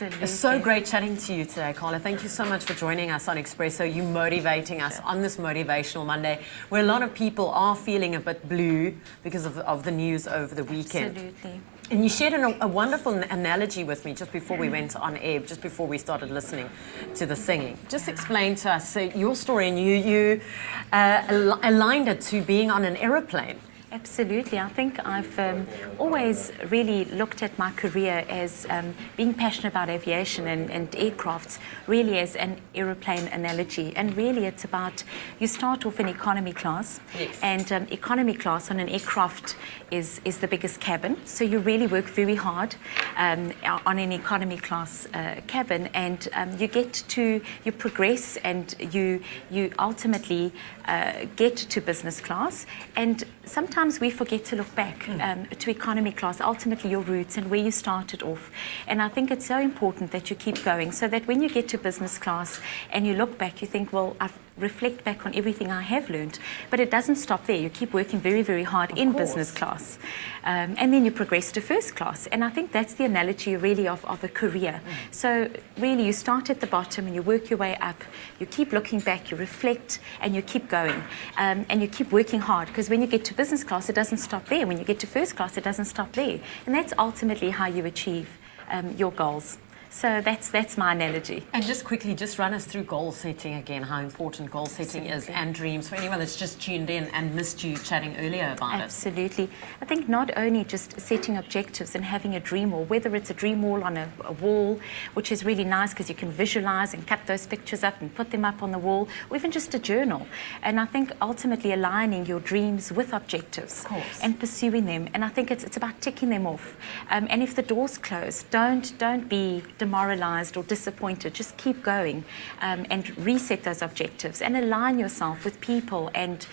Absolutely. It's so great chatting to you today, Carla. Thank you so much for joining us on Expresso. You motivating us on this Motivational Monday, where a lot of people are feeling a bit blue because of the news over the weekend. Absolutely. And you shared a wonderful analogy with me just before we went on air, just before we started listening to the singing. Just explain to us your story, and you aligned it to being on an aeroplane. Absolutely. I think I've always really looked at my career as being passionate about aviation and aircrafts, really as an aeroplane analogy. And really it's about, you start off in economy class, yes. and economy class on an aircraft is the biggest cabin. So you really work very hard on an economy class cabin, and you progress, and you ultimately get to business class. And sometimes we forget to look back to economy class, ultimately your roots and where you started off. And I think it's so important that you keep going, so that when you get to business class and you look back, you think, well, I've reflect back on everything I have learned. But it doesn't stop there. You keep working very, very hard in business class. And then you progress to first class. And I think that's the analogy really of a career. So really you start at the bottom and you work your way up. You keep looking back, you reflect, and you keep going. And you keep working hard, because when you get to business class, it doesn't stop there. When you get to first class, it doesn't stop there. And that's ultimately how you achieve your goals. So that's my analogy. And just quickly, just run us through goal setting again, how important goal setting is, and dreams, for anyone that's just tuned in and missed you chatting earlier about it. Absolutely. I think not only just setting objectives and having a dream wall, whether it's a dream wall on a wall, which is really nice because you can visualize and cut those pictures up and put them up on the wall, or even just a journal. And I think ultimately aligning your dreams with objectives and pursuing them. And I think it's about ticking them off. And if the door's closed, don't be demoralized or disappointed. Just keep going and reset those objectives and align yourself with people and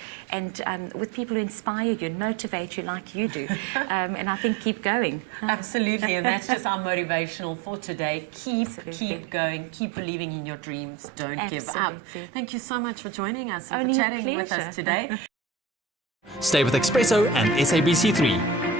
with people who inspire you and motivate you like you do. And I think keep going. Absolutely, and that's just our motivational for today. Keep going, keep believing in your dreams, don't give up. Thank you so much for joining us and for chatting with us today. Stay with Expresso and SABC3.